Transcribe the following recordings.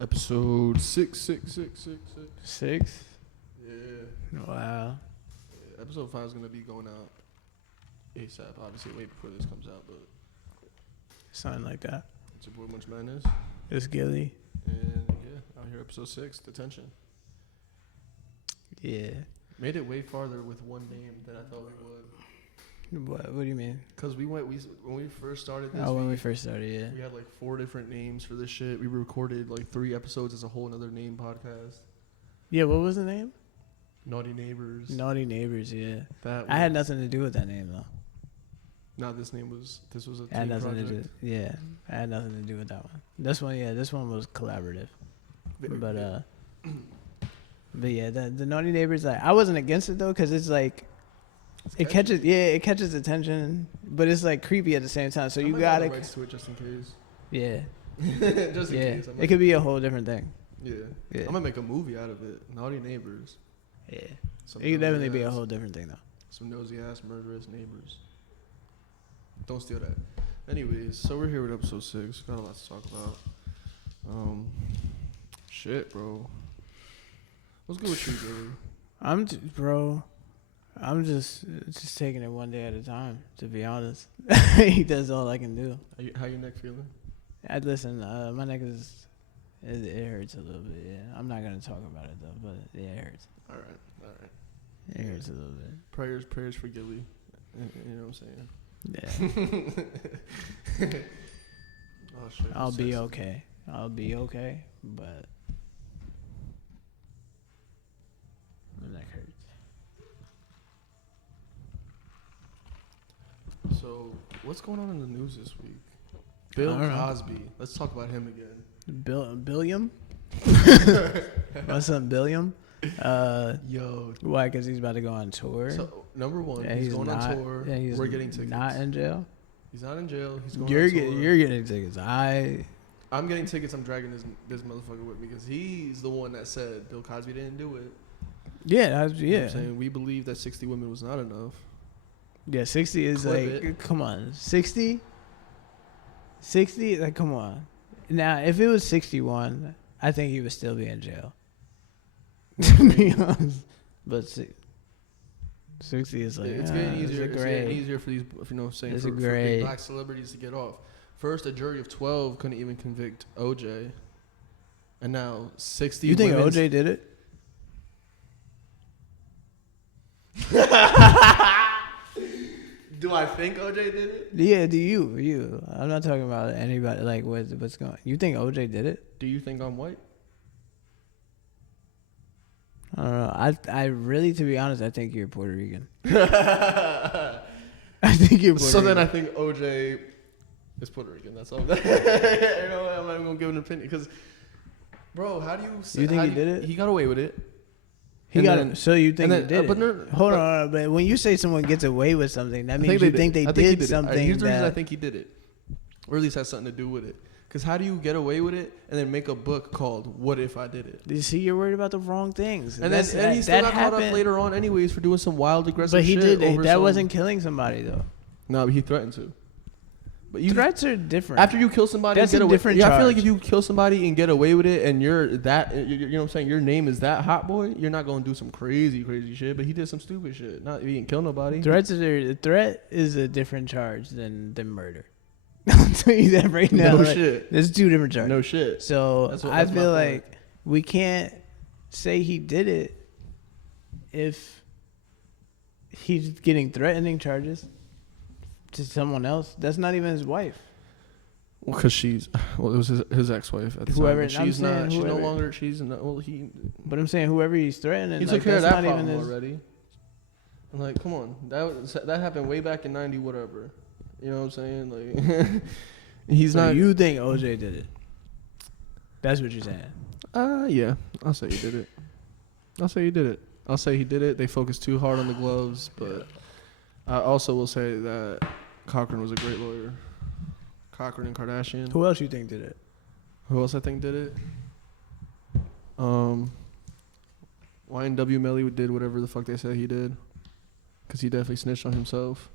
Episode 666. 6? Yeah. Wow. Yeah. Episode 5 is gonna be going out ASAP. Obviously, way before this comes out, but Something like that. it's your boy Munch Madness, It's Gilly. and yeah, out here episode 6, Duhtention. Yeah. Made it way farther with one name than I thought we would. What do you mean? Cause when we first started this, When we first started, yeah. we had like 4 different names for this shit. We recorded like 3 episodes as a whole another name podcast. Yeah, what was the name? Naughty Neighbors. Naughty Neighbors, yeah. That I had nothing to do with that name, though. No, this was a team I had nothing project. to do. Yeah, I had nothing to do with that one. This one was collaborative. But yeah, the Naughty Neighbors, like, I wasn't against it though, cause it's like, it catches attention, but it's like creepy at the same time. So you gotta rights to it just in case. Yeah, just in yeah. case. It could be a whole different thing. Yeah. Yeah. I'm gonna make a movie out of it. Naughty Neighbors. Yeah, Some it could definitely nosy be a ass- whole different thing though. Some nosy ass murderous neighbors. Don't steal that. Anyways, so we're here with episode 6. Got a lot to talk about. Shit, bro. What's good with you, Billy? I'm just taking it one day at a time. To be honest, that's all I can do. How your neck feeling? Listen, my neck it hurts a little bit. Yeah, I'm not gonna talk about it though, but yeah, it hurts. All right. It hurts a little bit. Prayers for Gilly. You know what I'm saying? Yeah, Oh shit. I'll be okay. But my neck hurts. So, what's going on in the news this week? Bill I don't know. Cosby. Let's talk about him again. Billiam? My son Billiam? Yo. Why? Because he's about to go on tour. So, number one, Yeah, he's going not, on tour. Yeah, he's We're getting tickets. Not in jail. He's not in jail. He's going You're on tour. you're getting tickets. I'm getting tickets. I'm dragging this motherfucker with me because he's the one that said Bill Cosby didn't do it. Yeah, You know what yeah. I'm saying? We believe that 60 women was not enough. Yeah, 60 is Clip like, come on. 60? 60? Like, come on. Now, if it was 61, I think he would still be in jail. To be honest. But 60 is like, It's getting easier. It's It's getting easier for these, if you know what I'm saying, It's for a big grade. black celebrities to get off. First, a jury of 12 couldn't even convict OJ. And now 60 You think women's- OJ did it? Do I think OJ did it? Yeah, do you? I'm not talking about anybody, like, what's going on. You think OJ did it? Do you think I'm white? I don't know. I really, to be honest, I think you're Puerto Rican. I think you're Puerto So Rican. then I think OJ is Puerto Rican. That's all. You know, I'm not even gonna give an opinion because, bro, how do you? Say, You think how he do did it? He got away with it. He And got then- it. So you think and he then- did but it? no, Hold but- on, but when you say someone gets away with something, that I means you think they I think he did it. something Here's the reason I that. think he did it, or at least has something to do with it. Because how do you get away with it and then make a book called "What If I Did It"? You see, you're worried about the wrong things. And then and he still got caught up later on, anyways, for doing some wild, aggressive But he shit. did. over That some- wasn't killing somebody though. No, but he threatened to. But you Threats are different. after you kill somebody, That's and get a away, different yeah, I feel like charge. if you kill somebody and get away with it, and you're that, you know what I'm saying, your name is that hot boy, you're not gonna do some crazy shit. But he did some stupid shit. Not he didn't kill nobody. Threat is a different charge than murder. I'll tell you that right now. No like, shit. There's 2 different charges. No shit. So That's I my feel point. like we can't say he did it if he's getting threatening charges to someone else. That's not even his wife. Well, because it was his ex-wife at the Whoever- time. And I'm saying she's no whoever. longer. She's not. Well, he But I'm saying whoever he's threatening, took like, care of that's that not problem even his. already. I'm like, come on, that happened way back in '90, whatever. You know what I'm saying? Like, he's So not. you think OJ did it? That's what you're saying. Yeah, I'll say he did it. I'll say he did it. They focused too hard on the gloves, but I also will say that Cochran was a great lawyer. Cochran and Kardashian. Who else you think did it? Who else I think did it? YNW Melly did whatever the fuck they said he did, because he definitely snitched on himself.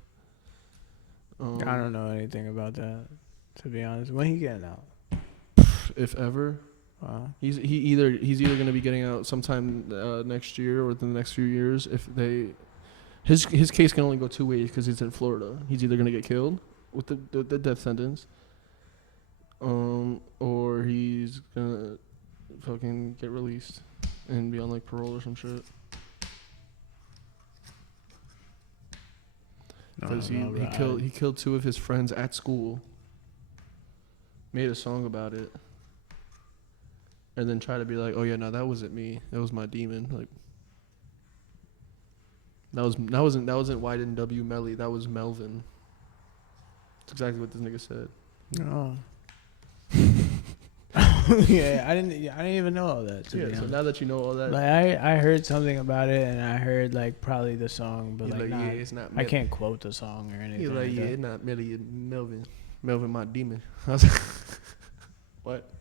I don't know anything about that, to be honest. When he getting out? If ever. Wow. He's either gonna be getting out sometime next year or within the next few years. If they, his case can only go two ways because he's in Florida. He's either gonna get killed with the death sentence, or he's gonna fucking get released and be on like parole or some shit. Because he killed two of his friends at school. Made a song about it. And then tried to be like, oh yeah, no, that wasn't me. That was my demon. Like that wasn't YNW Melly. That was Melvin. That's exactly what this nigga said. Oh. Yeah, I didn't even know all that. Yeah, so now that you know all that, like I heard something about it, and I heard like probably the song, but like, yeah, it's not. I can't quote the song or anything. He's like, yeah, that. it's not Melly, it's Melvin. Melvin, my demon. I was like, what?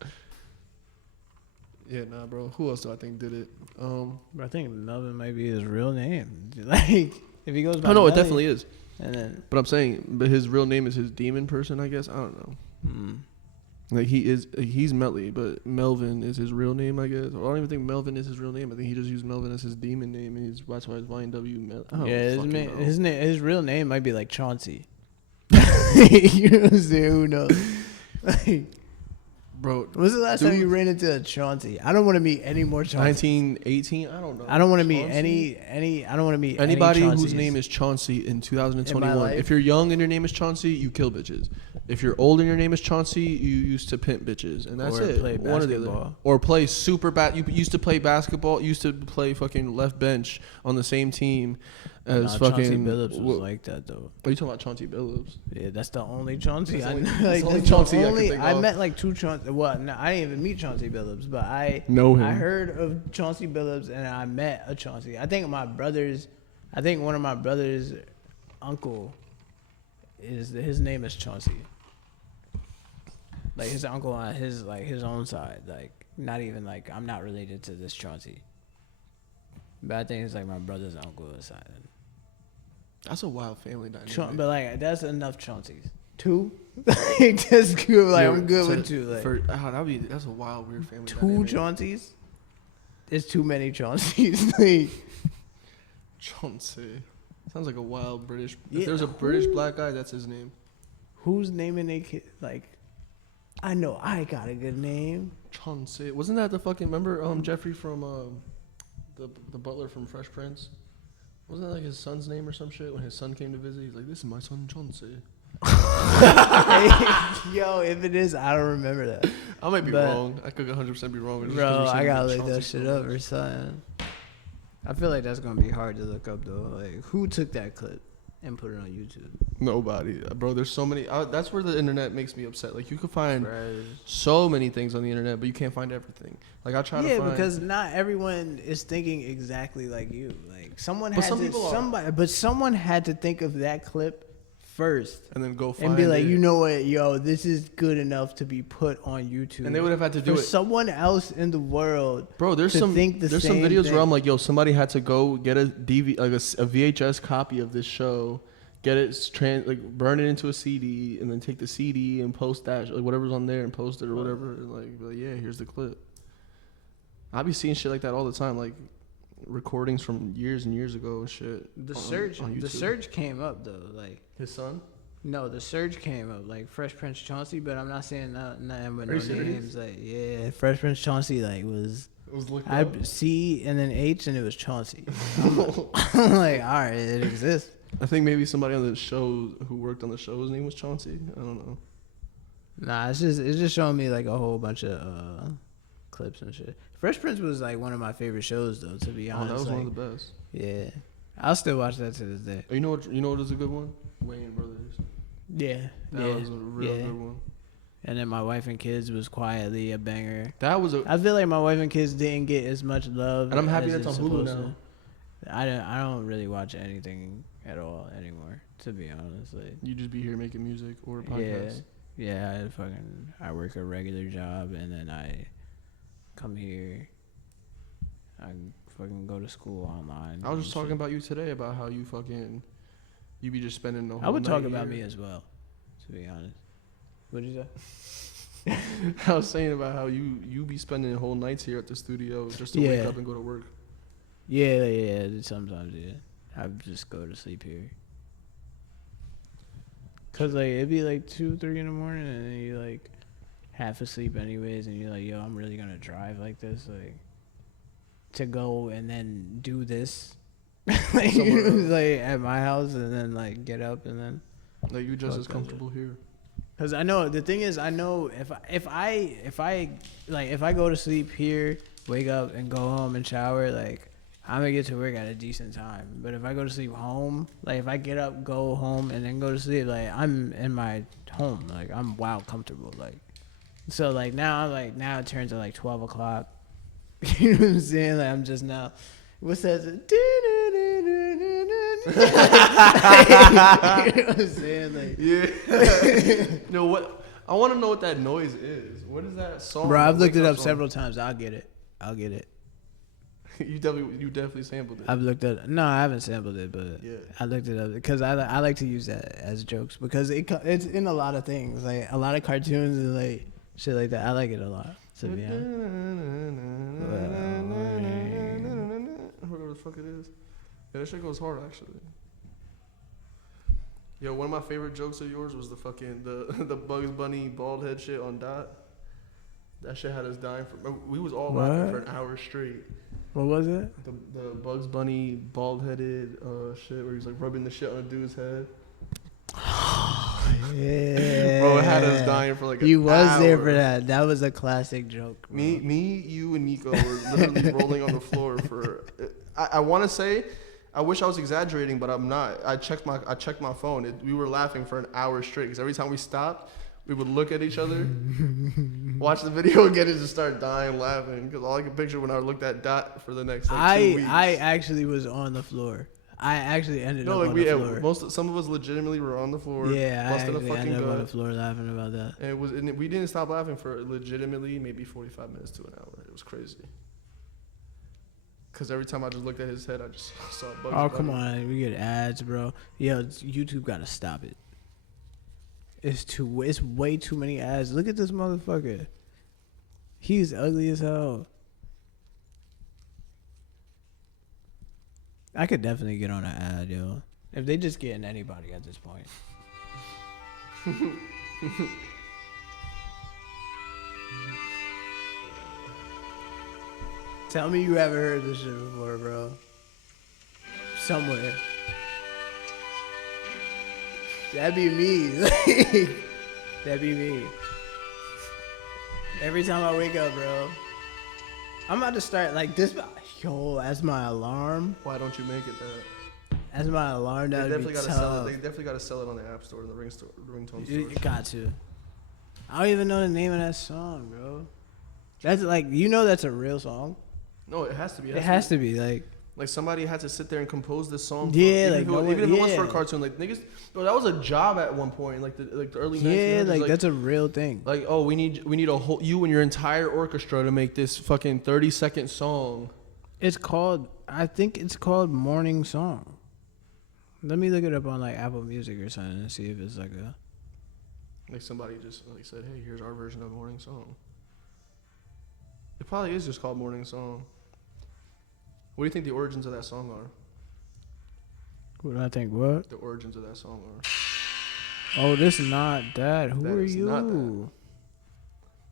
Yeah, nah, bro. Who else do I think did it? But I think Melvin might be his real name. Like, if he goes by. Oh no, Melly, it definitely is. And then, but I'm saying, but his real name is his demon person. I guess I don't know. Like he's Melly, but Melvin is his real name, I guess. Or I don't even think Melvin is his real name. I think he just used Melvin as his demon name, and that's why it's YNW Melvin. Yeah, his real name might be like Chauncey. You know what I'm saying? Who knows? Like, bro, when was the last time you ran into a Chauncey? I don't want to meet any more Chauncey. 1918. I don't know. I don't want to meet any. I don't want to meet anybody any whose name is Chauncey in 2021. In if you're young and your name is Chauncey, you kill bitches. If you're old and your name is Chauncey, you used to pimp bitches, and that's it. Play one or the other. Or play super bad. You used to play basketball. You used to play fucking left bench on the same team as fucking. Chauncey Billups was like that though. Are you talking about Chauncey Billups? Yeah, that's the only Chauncey I know. Like, only Chauncey I met like two Chauncey. Well, no, I didn't even meet Chauncey Billups, but I know him. I heard of Chauncey Billups and I met a Chauncey. I think one of my brother's uncle his name is Chauncey. Like his uncle on his own side, like not even like I'm not related to this Chauncey. But I think it's like my brother's uncle side. That's a wild family dynamic. But like that's enough Chaunceys. Two? Like that's good. Like I'm good with two. Like that's a wild weird family. Two dynamic. Chaunceys? There's too many Chaunceys. Like Chauncey. Sounds like a wild British. Yeah, if there's a British black guy, that's his name. Who's naming a kid? Like, I know I got a good name. Chauncey. Wasn't that the fucking, remember Jeffrey from the butler from Fresh Prince? Wasn't that like his son's name or some shit? When his son came to visit, he's like, this is my son Chauncey. Yo, if it is, I don't remember that. I might be wrong. I could 100% be wrong. Bro, I gotta look that shit up or something. I feel like that's gonna be hard to look up though. Like, who took that clip and put it on YouTube? Nobody, bro. There's so many. That's where the internet makes me upset. Like, you could find so many things on the internet, but you can't find everything. Like, I try to find. Yeah, because not everyone is thinking exactly like you. Like, someone had to think of that clip first and then go find and be like, it. you know what, yo, this is good enough to be put on YouTube. And they would have had to do it. Someone else in the world. Bro, there's some videos where I'm like, yo, somebody had to go get a VHS copy of this show, get it burn it into a CD, and then take the CD and post that, like whatever's on there, and post it or whatever. And like, yeah, here's the clip. I be seeing shit like that all the time, like recordings from years and years ago and shit. The search came up though, like his son. No, the search came up like Fresh Prince Chauncey, but I'm not saying nothing but no names. Like, yeah, Fresh Prince Chauncey was looked up. C and then H and it was Chauncey. I'm like, all right, it exists. I think maybe somebody on the show who worked on the show's name was Chauncey. I don't know. Nah, it's just showing me like a whole bunch of clips and shit. Fresh Prince was like one of my favorite shows though, to be honest. That was one of the best. Yeah. I'll still watch that to this day. You know what is a good one? Wayne Brothers. Yeah. That was a real good one. And then My Wife and Kids was quietly a banger. I feel like My Wife and Kids didn't get as much love. And I'm happy that's on Hulu now. I don't really watch anything at all anymore, to be honest. Like, you just be here making music or a podcast. Yeah, I work a regular job and then I come here. I fucking go to school online. I was just talking about you today about how you be just spending the whole night. I would talk about me as well, to be honest. What'd you say? I was saying about how you be spending whole nights here at the studio just to wake Yeah. up and go to work. Yeah. Sometimes, yeah. I just go to sleep here. Cause like it'd be like 2, 3 in the morning, and then you like half asleep anyways, and you're like, yo, I'm really gonna drive like this, like to go and then do this, like, Somewhere else. like at my house, and then like get up and then. Like you just Fuck as that comfortable here. Cause I know the thing is, I know if I go to sleep here, wake up and go home and shower, like I'm gonna get to work at a decent time. But if I go to sleep home, like if I get up, go home, and then go to sleep, like I'm in my home, like I'm wild comfortable, like. So like now, now it turns to like 12 o'clock. You know what I'm saying? Like I'm just now. What says it? You know what I'm saying? Like, Yeah. No, what? I want to know what that noise is. What is that song? bro, I've looked it up song? several times. I'll get it. you definitely sampled it. I've looked at. No, I haven't sampled it, but Yeah. I looked it up because I like to use that as jokes because it's in a lot of things, like a lot of cartoons and like shit like that. I like it a lot. To be honest. Whatever the fuck it is. Yeah, that shit goes hard actually. Yo, one of my favorite jokes of yours was the fucking the Bugs Bunny bald head shit on Dot. That shit had us dying for. We was all laughing for an hour straight. What was it? The Bugs Bunny bald headed shit where he's like rubbing the shit on a dude's head. Yeah. Bro, it had us dying for like an You was hour. there for that. That was a classic joke. Bro. Me, you, and Nico were literally rolling on the floor for. I want to say, I wish I was exaggerating, but I'm not. I checked my phone. We were laughing for an hour straight because every time we stopped, we would look at each other, watch the video again, and just start dying laughing. Because all I could picture when I looked at Dot for the next 2 weeks. I actually was on the floor. I actually ended up on the floor. Some of us legitimately were on the floor. Yeah, I busting actually a fucking ended up on gut. the floor laughing about that. And we didn't stop laughing for legitimately maybe 45 minutes to an hour. It was crazy. Because every time I just looked at his head, I just saw Bugs Bunny. Oh, come on. We get ads, bro. Yo, YouTube got to stop it. It's way too many ads. Look at this motherfucker. He's ugly as hell. I could definitely get on an ad, yo. If they just getting anybody at this point. Tell me you haven't heard this shit before, bro. Somewhere. That'd be me. That'd be me. Every time I wake up, bro. I'm about to start like this. Yo, as my alarm. Why don't you make it that? As my alarm, that would be tough. They definitely gotta sell it on the App Store and the ringtone store. You got to. I don't even know the name of that song, bro. That's like, you know, that's a real song. No, it has to be. It has to be like somebody had to sit there and compose this song. Yeah, even if it was for a cartoon, like niggas, bro, that was a job at one point, like the early 1900s. Yeah, like that's a real thing. Like, oh, we need a whole you and your entire orchestra to make this fucking 30-second song. It's called, I think it's called Morning Song. Let me look it up on like Apple Music or something and see if it's like somebody just like said, hey, here's our version of Morning Song. It probably is just called Morning Song. What do you think the origins of that song are? What do I think? What? The origins of that song are. Oh, this is not that. Who That are is you? not that.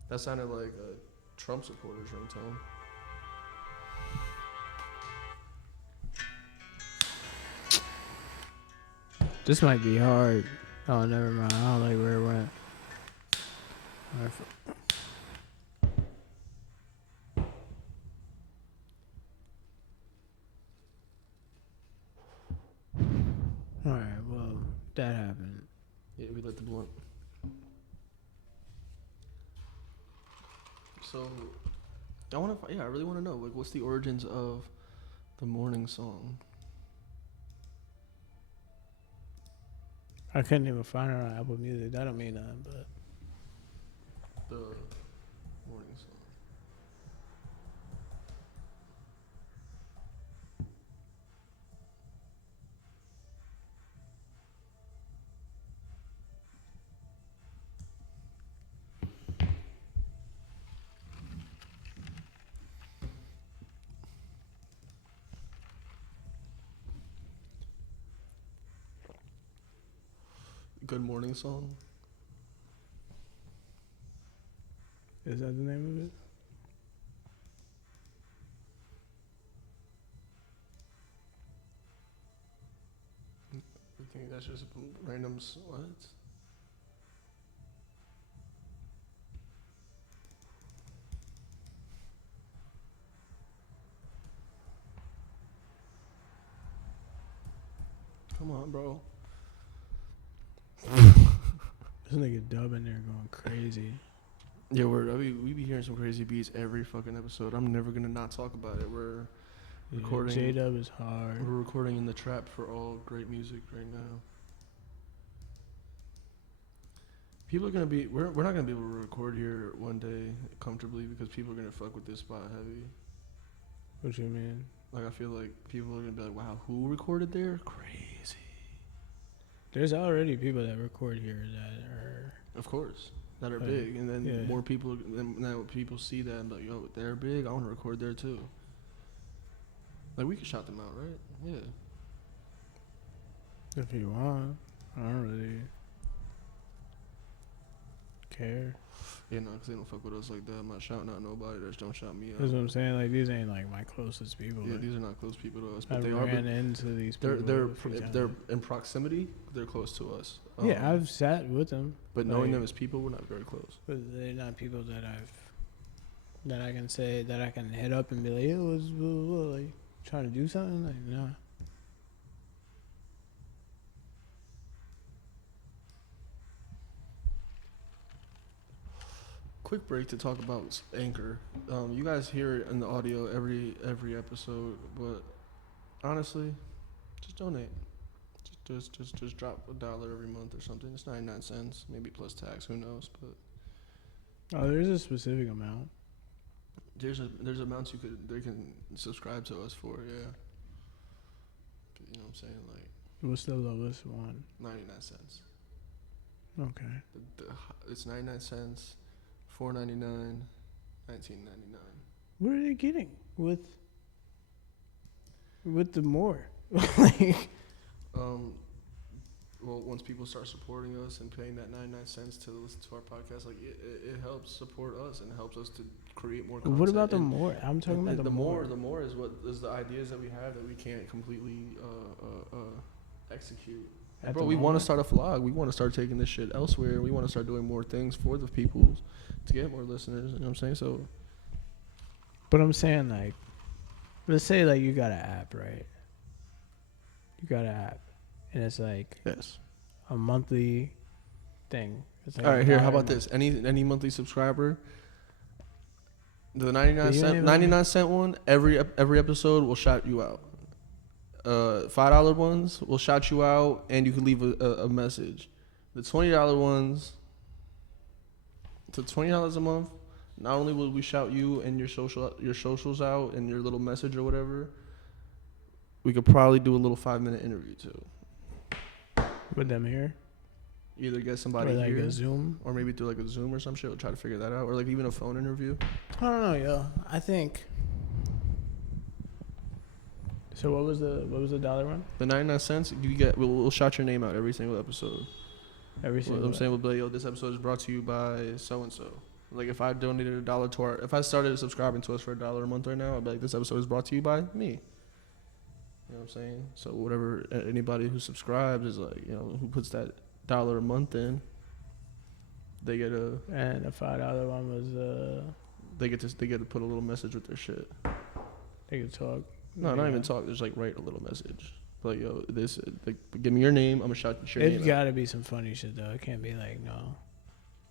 That sounded like a Trump supporter's ringtone. This might be hard. Oh, never mind. I don't like where it went. All right. Well, that happened. Yeah, we lit the blunt. So, I really want to know, like, what's the origins of the Morning Song? I couldn't even find it on Apple Music. That don't mean nothing, but The Morning Song. Good Morning Song. Is that the name of it? I think that's just random. What? Come on, bro. This nigga Dub in there going crazy. Yeah, we be hearing some crazy beats every fucking episode. I'm never gonna not talk about it. We're recording. J Dub is hard. We're recording in the trap for all great music right now. People are gonna be. We're not gonna be able to record here one day comfortably because people are gonna fuck with this spot heavy. What you mean? Like I feel like people are gonna be like, "Wow, who recorded there? Crazy." There's already people that record here that are. Of course, that are big, and then more people. Then now people see that and be like, "Yo, they're big. I want to record there too." Like we could shout them out, right? Yeah. If you want, I don't really care. Yeah, no, because they don't fuck with us like that. I'm not shouting out nobody. They just don't shout me out. That's what I'm saying. Like these ain't like my closest people. Yeah, like, these are not close people to us, but I've they are. ran into these people. If they're in proximity, they're close to us. Yeah, I've sat with them. But knowing them as people, we're not very close. But they're not people that I can say that I can hit up and be like, yo, what's like trying to do something? Like, nah. Quick break to talk about Anchor. You guys hear it in the audio every episode, but honestly, just donate. Just drop $1 every month or something. It's 99 cents, maybe plus tax. Who knows? But there's a specific amount. There's amounts they can subscribe to us for. Yeah. But you know what I'm saying? Like, what's the lowest one? 99 cents. Okay. It's 99 cents, $4.99, $19.99. What are they getting with the more? Like, well, once people start supporting us and paying that 99 cents to listen to our podcast, like it helps support us and helps us to create more content. What about the more? I'm talking about the more. The more is what is the ideas that we have that we can't completely execute. Bro, we want to start a vlog. We want to start taking this shit elsewhere. We want to start doing more things for the people to get more listeners. You know what I'm saying? So, but I'm saying, like, let's say like you got an app, right? You got an app, and it's like a monthly thing. It's like all right, here. How about this? Any monthly subscriber, the 99 cent one. Every episode will shout you out. $5 ones will shout you out, and you can leave a message. The $20 ones, to $20 a month, not only will we shout you and your socials out and your little message or whatever, we could probably do a little 5-minute interview too. With them here? Either get somebody or like here, a Zoom, or maybe do like a Zoom or some shit. We'll try to figure that out, or like even a phone interview. I don't know, yo. I think. So what was the dollar one? The 99 cents you get. We'll shout your name out every single episode. Every single. I'm saying we'll be like, yo, this episode is brought to you by so and so. Like if I donated $1 to if I started subscribing to us for $1 a month right now, I'd be like, this episode is brought to you by me. You know what I'm saying? So whatever anybody who subscribes is like, you know, who puts that $1 a month in, they get a. And the $5 one was They get to put a little message with their shit. They could talk. No, not even talk. Just like write a little message. Like, yo, this, like, give me your name. I'm gonna shout your name. It's gotta be some funny shit though. It can't be like, no,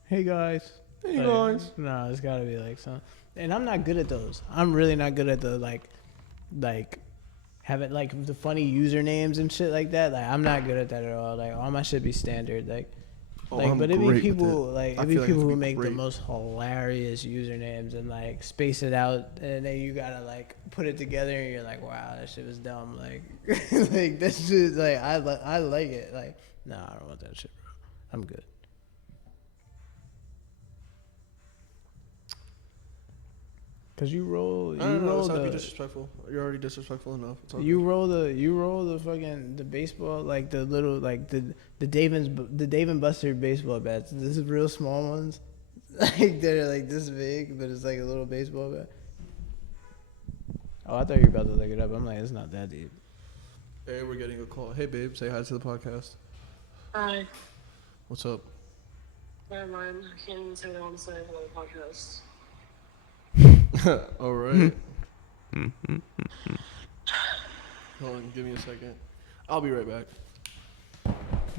hey guys. Hey guys. No, it's gotta be like some. And I'm not good at those. I'm really not good at the like having like the funny usernames and shit like that. Like I'm not good at that at all. Like all my shit be standard. Like. But it'd be people who make the most hilarious usernames and like space it out, and then you gotta like put it together, and you're like, wow, that shit was dumb. Like, like that shit, like I like it. Like, nah, I don't want that shit, bro. I'm good. Cause you roll It's not be the disrespectful. You're already disrespectful enough. It's all you good. roll the fucking the baseball, like the little, like the Dave and Buster baseball bats. This is real small ones. Like they're like this big, but it's like a little baseball bat. Oh, I thought you were about to look it up. I'm like, it's not that deep. Hey, we're getting a call. Hey, babe, say hi to the podcast. Hi. What's up? Never mind. I can't even say what I want to say on the podcast. All right. Hold on, give me a second. I'll be right back.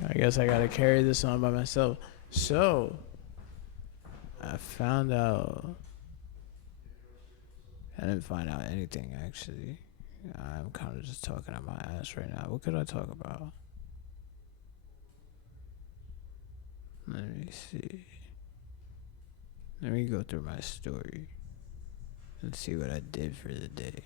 I guess I gotta carry this on by myself. So, I found out. I didn't find out anything, actually. I'm kind of just talking out my ass right now. What could I talk about? Let me see. Let me go through my story and see what I did for the day.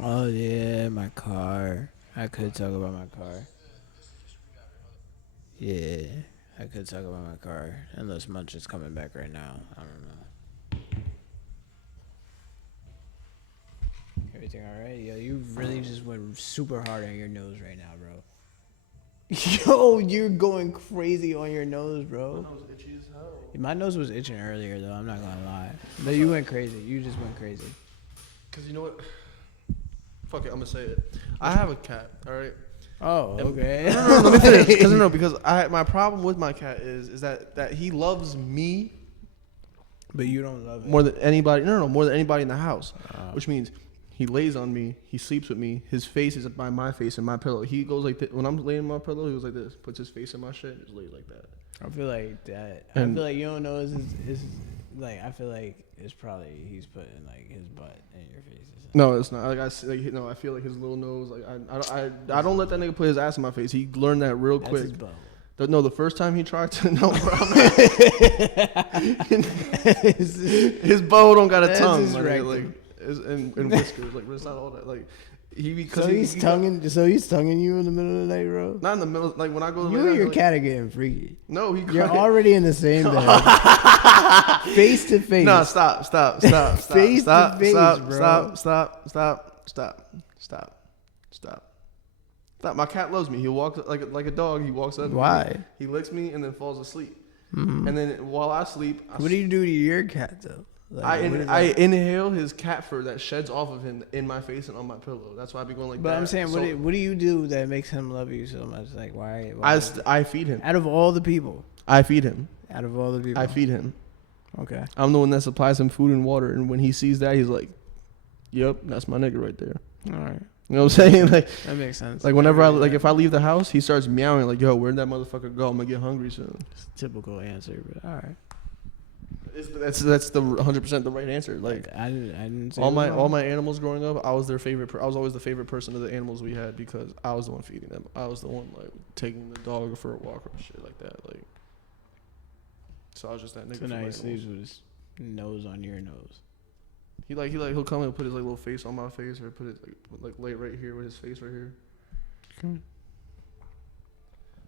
Oh yeah, my car. I could talk about my car. Yeah, I could talk about my car. Unless Munch is coming back right now. I don't know. Everything alright? Yo, you really just went super hard on your nose right now, bro. Yo, you're going crazy on your nose, bro. My nose itchy as hell. My nose was itching earlier, though. I'm not gonna lie. But you went crazy. You just went crazy. Cause you know what? Fuck it, I'm gonna say it. I have a cat. All right. Oh, okay. No, let me finish. Because my problem with my cat is that he loves me But you don't love it. more than anybody. No, more than anybody in the house. Which means he lays on me. He sleeps with me. His face is by my face and my pillow. He goes like this. When I'm laying on my pillow, he goes like this. Puts his face in my shit and just lays like that. I feel like that. And I feel like you don't know. Is like I feel like it's probably he's putting like his butt in your face. Or something. No, it's not. I feel like his little nose. Like I don't let that nigga put his ass in my face. He learned that real That's quick. his butt. The first time he tried to. No, bro. His bow don't got a That's tongue. his Like, rectum. and whiskers. Like, it's not all that. Like, So he's tonguing you in the middle of the night, bro. Not in the middle. Like when I go. to You lay and your down, cat are getting freaky. No, You're already in the same bed, face to face. No, stop, Face to face, bro. Stop. My cat loves me. He walks like a dog. He walks up. Why? He licks me and then falls asleep. Mm-hmm. And then while I sleep, What do you do to your cat though? Like, I inhale his cat fur that sheds off of him in my face and on my pillow. That's why I be going like that. But I'm saying, So, what do you do that makes him love you so much? Like, why I feed him. out of all the people, I feed him. out of all the people, I feed him. Okay. I'm the one that supplies him food and water. And when he sees that, he's like, "Yep, that's my nigga right there." All right. You know what I'm saying? Like That makes sense. Like whenever if I leave the house, he starts meowing like, "Yo, where'd that motherfucker go? I'm gonna get hungry soon." It's a typical answer, but all right. That's the 100% the right answer. Like I didn't say all it was my wrong. animals growing up, I was their favorite. I was always the favorite person of the animals we had because I was the one feeding them. I was the one like taking the dog for a walk or shit like that. Like so I was just that nigga. So for now my he animals. sleeps with his nose on your nose. He'll come and put his like little face on my face or put it like lay right here with his face right here. Okay.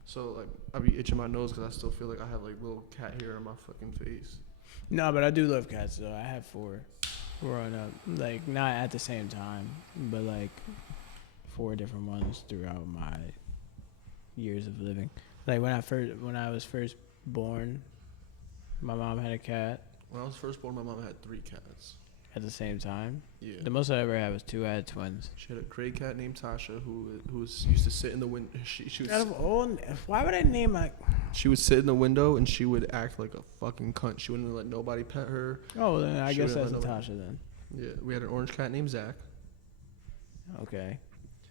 So like I be itching my nose because I still feel like I have like little cat hair on my fucking face. No, but I do love cats though. I have four growing up. Like not at the same time, but like 4 different ones throughout my years of living. Like when I was first born, my mom had a cat When I was first born, my mom had 3 cats. at the same time. Yeah. The most I ever had was 2. I had twins. She had a gray cat named Tasha who used to sit in the window. Why would I name my? She would sit in the window and she would act like a fucking cunt. She wouldn't let nobody pet her. Oh, then I She guess wouldn't that's let Natasha then. Yeah, we had an orange cat named Zach. Okay,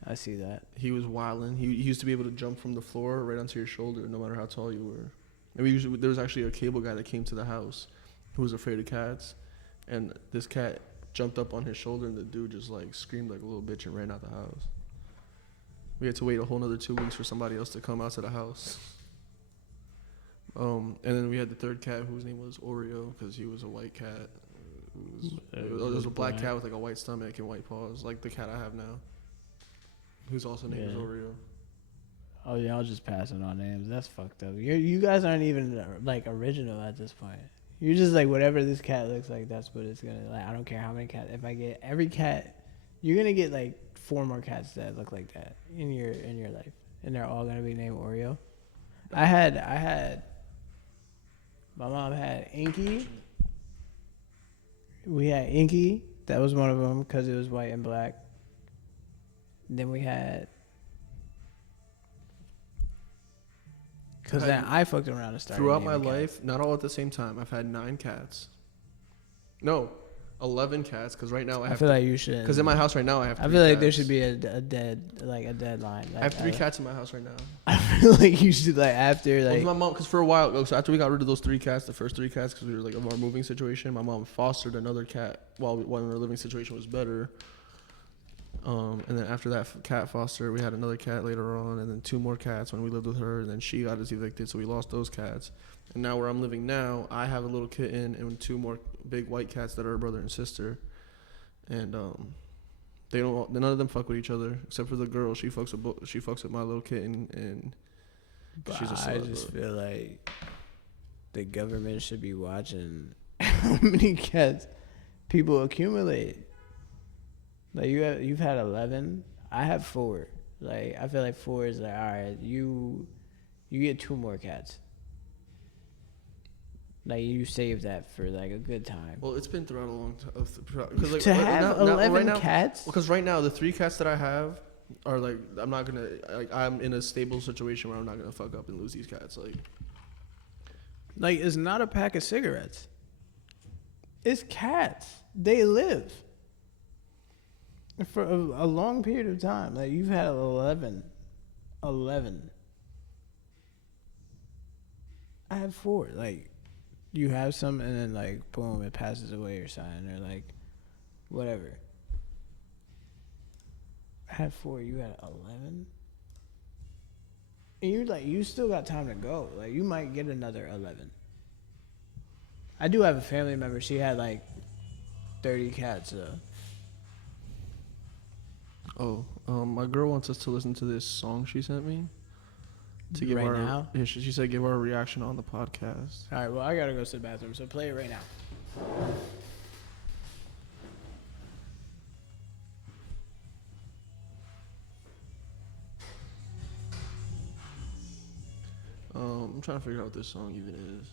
I see that. He was wildin'. He used to be able to jump from the floor right onto your shoulder, no matter how tall you were. And there was actually a cable guy that came to the house who was afraid of cats, and this cat jumped up on his shoulder, and the dude just like screamed like a little bitch and ran out the house. We had to wait a whole nother 2 weeks for somebody else to come out to the house. And then we had the 3rd cat whose name was Oreo because he was a white cat. It was a black cat with like a white stomach and white paws, like the cat I have now. who's also named Yeah. Oreo. Oh, y'all just passing on names. That's fucked up. You guys aren't even like original at this point. You're just like whatever this cat looks like. That's what it's gonna like. I don't care how many cats. If I get every cat, you're gonna get like 4 more cats that look like that in your life, and they're all gonna be named Oreo. I had. My mom had Inky. We had Inky. That was one of them because it was white and black. Then we had. Because then I fucked around and started. Throughout my naming life, cats. not all at the same time. I've had 9 cats. No, 11 cats. Because right now I I have. feel like you should. Because in my house right now I have. 3 I feel like cats. there should be a deadline. Like, I have 3 cats in my house right now. I feel like you should like after Well, like. my mom, because for a while, so after we got rid of those 3 cats, the first 3 cats, because we were like of our moving situation, my mom fostered another cat while our living situation was better. And then after that cat foster, we had another cat later on, and then 2 more cats when we lived with her, and then she got us evicted, so we lost those cats. And now where I'm living now, I have a little kitten and 2 more big white cats that are a brother and sister, and none of them fuck with each other except for the girl. She fucks with my little kitten, and But she's a I slut, just but- feel like the government should be watching how many cats people accumulate. Like you've had 11. I have 4. Like I feel like 4 is like all right. You get 2 more cats. Like you save that for like a good time. Well, it's been throughout a long time. Like, To have 11 cats. Because right now the 3 cats that I have are like I'm in a stable situation where I'm not gonna fuck up and lose these cats. Like it's not a pack of cigarettes. It's cats. They live for a long period of time. Like you've had 11. I have 4. Like you have some and then like boom, it passes away or something or like whatever. I had 4. You had 11. And you still got time to go. Like you might get another 11. I do have a family member. She had like 30 cats. My girl wants us to listen to this song she sent me. To give Right our, now? Yeah, she said give our reaction on the podcast. All right. Well, I gotta go to the bathroom. So play it right now. I'm trying to figure out what this song even is.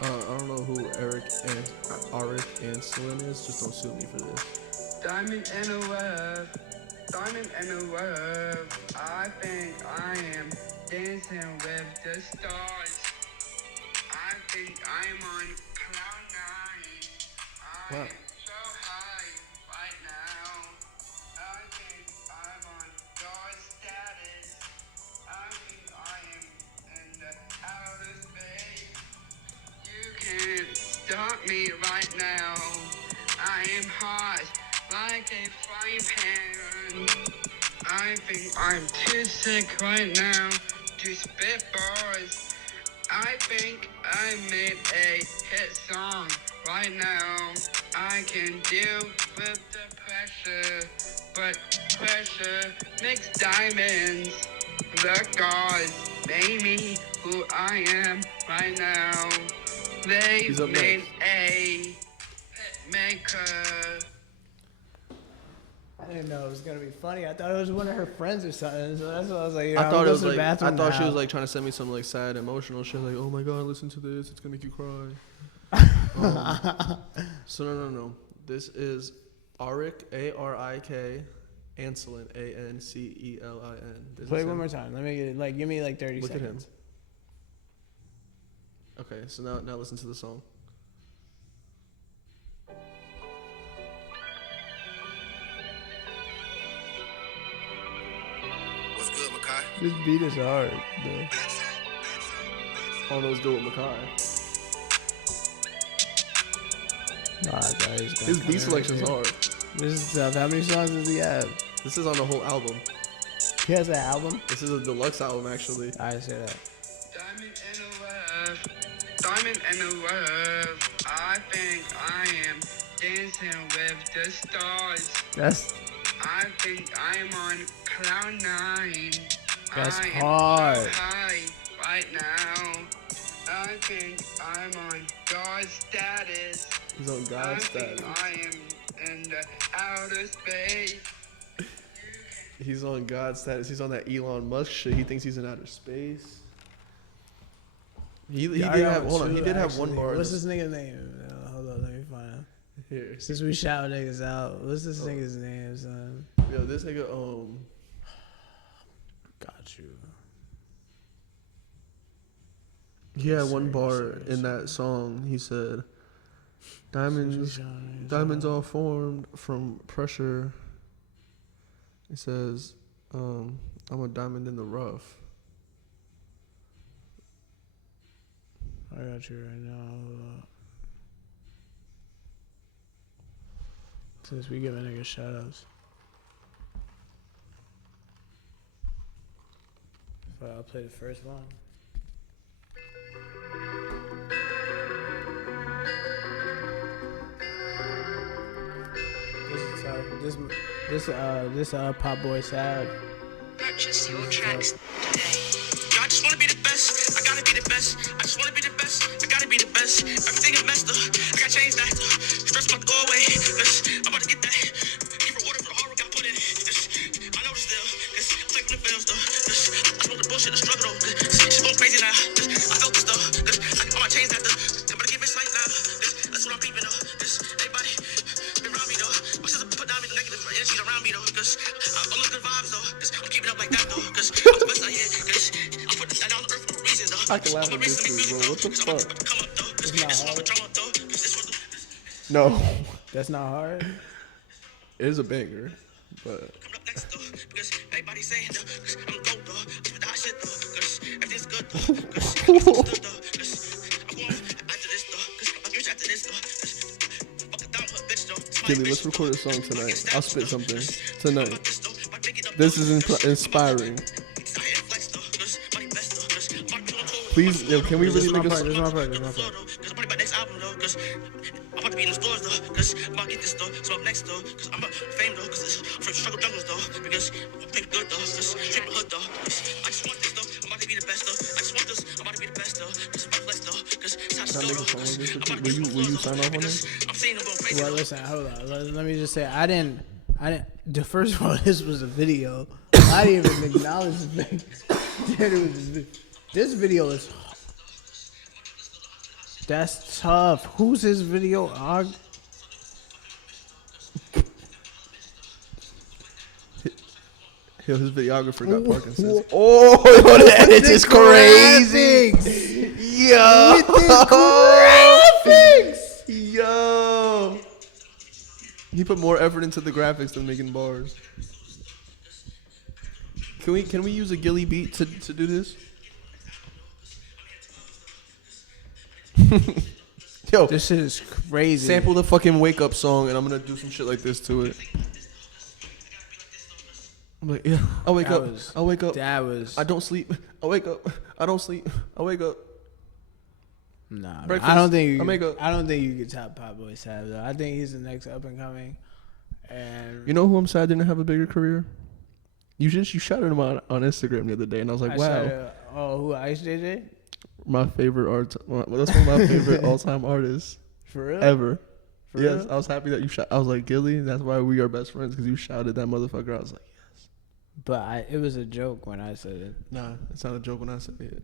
I don't know who Arik Anselin is. Just don't sue me for this. Diamond in a web, diamond in a web. I think I am dancing with the stars. I think I'm on cloud 9. Wow. I'm so high right now. I think I'm on star status. I think I am in the outer space. You can't stop me right now. I am hot like a frying pan. I think I'm too sick right now to spit bars. I think I made a hit song right now. I can deal with the pressure, but pressure makes diamonds. The gods made me who I am right now. They He's up made next. a hit maker. I didn't know it was gonna be funny. I thought it was one of her friends or something. So that's why I was like, I thought it was to the like I bathroom thought she now. was like trying to send me some like sad emotional shit, like oh my god, listen to this, it's gonna make you cry. So no. This is Arik, Arik Ancelin, Ancelin. Play it one more time. Let me get it. Give me 30 Look at him. seconds. Okay, so now listen to the song. What's good, Makai? This beat is hard, though. All those good with Makai. His beat selection's hard. This is tough. How many songs does he have? This is on the whole album. He has an album? This is a deluxe album, actually. I say that. Diamond in the world. I think I am dancing with the stars. I think I'm on cloud 9. That's I am hard. so high right now. I think I'm on God's status. He's on God's status. I am in the outer space. He's on God's status. He's on that Elon Musk shit. He thinks he's in outer space. He did have one bar. What's this nigga's name? Hold on, let me find out. Here. Since we shout niggas out, what's this nigga's name, son? Yo, this nigga Got you. he had one bar in that song. He said, Diamonds all formed from pressure. He says, I'm a diamond in the rough. I got you right now. Hold up. Since we giving niggas shout outs. I'll play the first one. This Pop Boy Sad. Purchase your tracks today. Yo, I just wanna be the best. I gotta be the best. I just wanna be the best. I gotta be the best. Everything is messed up. I gotta change that. Stress about to go away. I'm about to get that. Keep rewarded for the hard work I put in. I know this deal. I'm taking the bills though. I smoke the bullshit, the struggle though. She's going crazy now. I felt this though. I might change that though. I'm about to give it light now. That's what I'm peeping though. Everybody been around me though. My sister put down me the negative energy around me though. I'm looking good vibes though. I'm keeping up like that though. I'm the best out here. I put this down on earth for a reason though. I can laugh at this dude, bro. What the fuck? It's not hard. No. That's not hard. It is a banger, but Coming up next though, because everybody saying though, I'm a goat though, with the hot shit though, because everything's good though, because I'm good though, because I'm going after this though, because I'm rich after this though, fuck a down hood bitch though. Gilly, let's record a song tonight. I'll spit something tonight. This is inspiring. Please, yo, can we really make a This is my part. I'm about to be in the stores though, cause I'm about to get this though, so I'm next though, cause I'm about fame though, cause I'm from struggle jungles though, because I'm paper good though, cause triple hood though, cause I just want this though, I'm about to be the best though, I just want this, I'm about to be the best though, cause I'm about to flex though, cause it's how to go though, cause I'm about to get Will you sign off on because this? I'm seeing them going crazy Well, though. listen, hold on. Let me just say, I didn't. First of all, this was a video. I didn't even acknowledge the thing. This video is. That's tough. Who's his video? Yo, his videographer got Parkinson's. Oh, yo, the edit is crazy. Yo, with the graphics. Yo. He put more effort into the graphics than making bars. Can we use a Gilly beat to do this? Yo, This shit is crazy. sample the fucking wake up song and I'm gonna do some shit like this to it. I'm like, yeah, I'll wake up. I'll wake up. That was. I don't sleep. I wake up. I don't sleep. I wake up. Nah, man. Breakfast. I don't think you. I make up. I don't think you could top Pop Boy Sad though. I think he's the next up and coming. And You know who I'm sad didn't have a bigger career? You shouted him out on Instagram the other day, and I was like, wow, who Ice JJ? my favorite art. Well, that's one of my favorite all-time artists For real? ever. For Yes, real? I was happy that you shot. I was like, Gilly, that's why we are best friends, because you shouted that motherfucker. I was like, But it was a joke when I said it. nah, it's not a joke when I say it.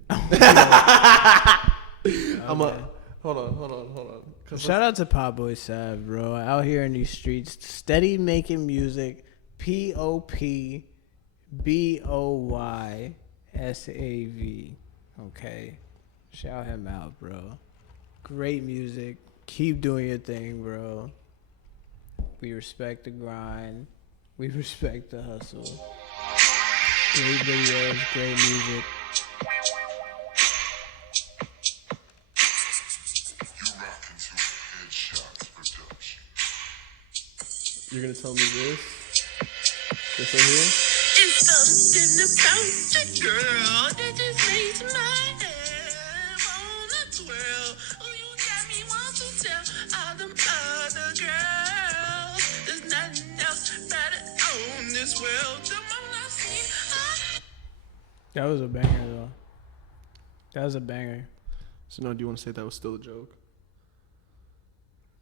Okay. Hold on. Shout out to Pop Boy Sad, bro. Out here in these streets, steady making music, POPBOYSAV. Okay. Shout him out, bro. Great music. Keep doing your thing, bro. We respect the grind. We respect the hustle. Great videos, great music. You're gonna tell me this? This right here? It's something about the girl that just makes my head wanna twirl. Oh, you got me want to tell all them other girls there's nothing else better on this world. The moment I see That was a banger, though. That was a banger. So now, do you want to say that was still a joke?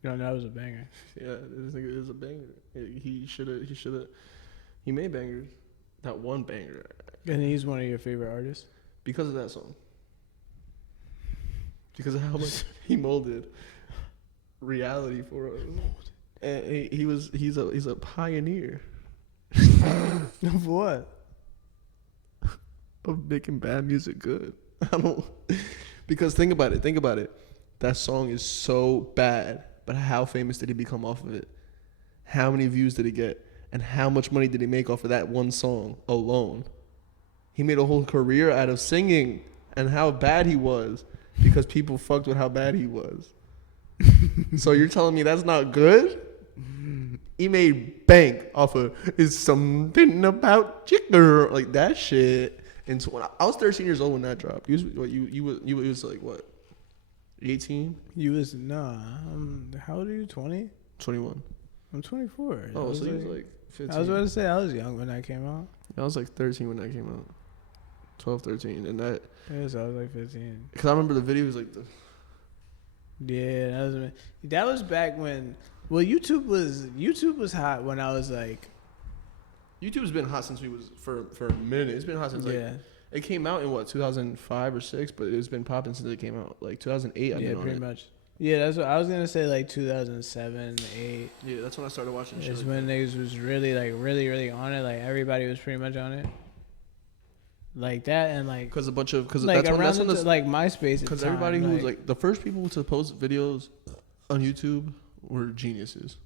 No, that was a banger. Yeah, this nigga is a banger. He shoulda. He made bangers. That one banger. And he's one of your favorite artists? Because of that song. Because of how much he molded reality for us. And he's a pioneer Of what? of making bad music good. Because think about it. That song is so bad, but how famous did he become off of it? How many views did he get? And how much money did he make off of that one song alone? He made a whole career out of singing and how bad he was because people fucked with how bad he was. So you're telling me that's not good? He made bank off of "It's Something About You, Girl," like that shit. And so when I was 13 years old when that dropped. You was like what? 18? You was, nah. How old are you, 20? 21. I'm 24. Oh, so you was like 15. I was about to say, I was young when that came out. I was like 13 when that came out. 12, 13. And that, Yes, I was like 15. because I remember the video was like, Yeah, that was back when, well, YouTube was hot when I was like, YouTube's been hot since for a minute. It's been hot since yeah. it came out in what, 2005 or 6, but it's been popping since it came out. Like 2008, Yeah, pretty much. Yeah, that's what I was gonna say. Like 2007, 8. Yeah, that's when I started watching shit. Is Like when niggas was really really on it. Like everybody was pretty much on it. Like that and like because like that's when like MySpace. Because everybody who was like the first people to post videos on YouTube were geniuses.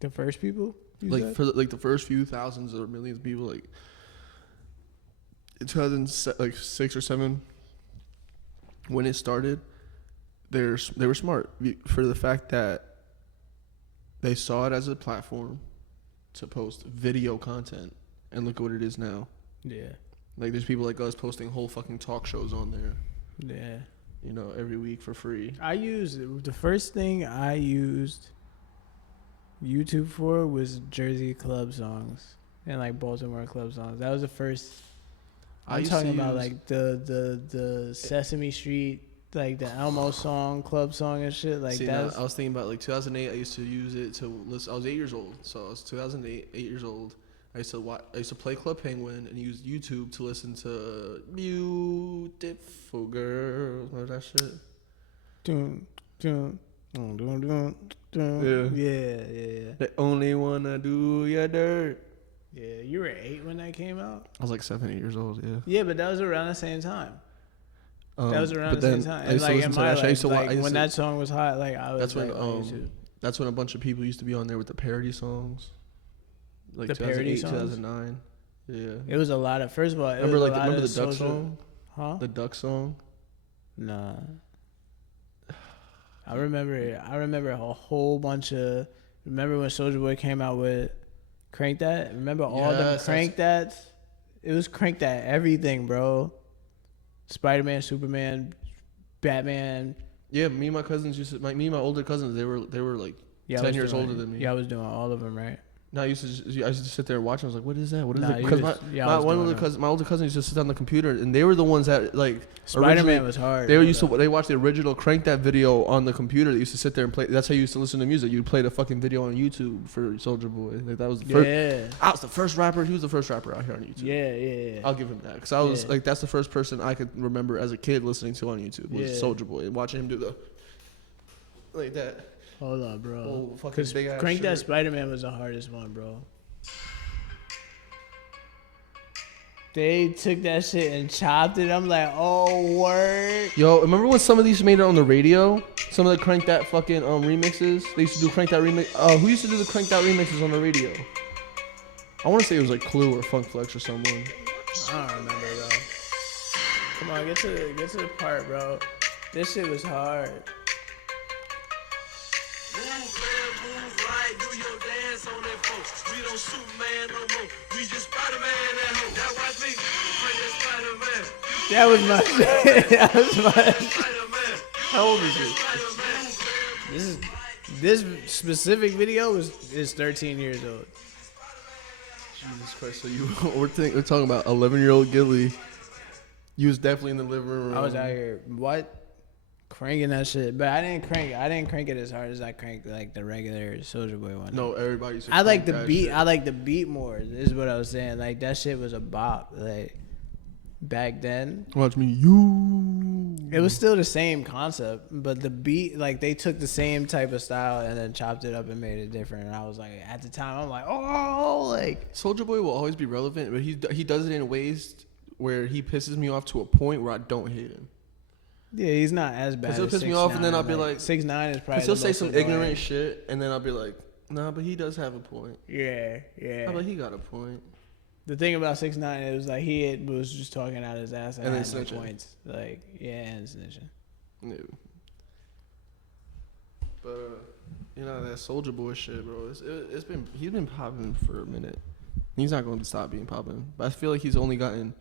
the first people. Like for the first few thousands or millions of people, like in 2006 or 7, when it started, they were smart for the fact that they saw it as a platform to post video content, and look at what it is now. Yeah. Like there's people like us posting whole fucking talk shows on there. Yeah. You know, every week for free. The first thing I used YouTube for was Jersey club songs and like Baltimore club songs. That was the first. I'm talking about like the Sesame Street, like the Elmo song, club song and shit. Like that. I was thinking about like 2008. I used to use it to listen. I was 8 years old, so I was 2008, 8 years old. I used to play Club Penguin and use YouTube to listen to Beautiful Girls. What was that shit? Yeah. They only wanna do your dirt. Yeah, you were 8 when that came out? I was like 7, 8 years old, yeah. Yeah, but that was around the same time. That was around but the then same time. I And used to like listen in to my that shit. I used life, to like when that song was hot, like I was that's when like on YouTube. that's when a bunch of people used to be on there with the parody songs. Like The parody songs? 2009. Yeah. It was a lot of, first of all, Remember the Duck social, song? Huh? The Duck song? Nah. I remember a whole bunch of. Remember when Soulja Boy came out with Crank That? Remember all them Crank That's? It was Crank That everything, bro. Spider-Man, Superman, Batman. Yeah, me and my cousins used to. Me and my older cousins, they were like 10 years older than me. Yeah, I was doing all of them, right? No, I used to sit there and watch. And I was like, "What is that? What is Nah, it?" you Because just- yeah, I was doing my older cousin used to sit on the computer, and they were the ones that like Spider-Man was hard. They watched the original Crank That video on the computer. They used to sit there and play. That's how you used to listen to music. You'd play the fucking video on YouTube for Soulja Boy. Like that was the first. Yeah. I was the first rapper. He was the first rapper out here on YouTube. Yeah. I'll give him that because I was Yeah. like that's the first person I could remember as a kid listening to on YouTube was Yeah. Soulja Boy and watching him do the like that. Hold on, bro. Oh, fucking Because big ass Crank That shirt. Spider-Man was the hardest one, bro. They took that shit and chopped it. I'm like, oh, word. Yo, remember when some of these made it on the radio? Some of the Crank That fucking remixes? They used to do Crank That remix. Who used to do the Crank That remixes on the radio? I want to say it was like Clue or Funk Flex or someone. I don't remember, though. Come on, get to the part, bro. This shit was hard. Move left, move right, do your dance on that folks. We don't Superman no more. We just Spider-Man at home. Now watch me bring that Spider-Man. That was my shit. That was my Spider-Man. How old is he? Spider-Man. This specific video is 13 years old. Jesus Christ! So we're talking about 11-year-old Gilly. You was definitely in the living room. I was out here cranking that shit, but I didn't crank it as hard as I cranked like the regular Soulja Boy one. No, everybody. I like the beat. I like the beat more. Is what I was saying. Like that shit was a bop. Like back then, Watch me, you. it was still the same concept, but the beat, like they took the same type of style and then chopped it up and made it different. And I was like, at the time, I'm like, oh, like Soulja Boy will always be relevant, but he does it in ways where he pisses me off to a point where I don't hate him. yeah, he's not as bad. Because he'll as piss me off, and then I'll be like 6ix9ine is probably. Because he'll the say most some annoying. ignorant shit, and then I'll be like, nah, but he does have a point. Yeah. I'm like, he got a point. The thing about 6ix9ine, it was like was just talking out his ass and then had no snitching. points. Like, yeah, and snitching. Yeah. But that Soulja Boy shit, bro. He's been popping for a minute. He's not going to stop being popping. But I feel like he's only gotten.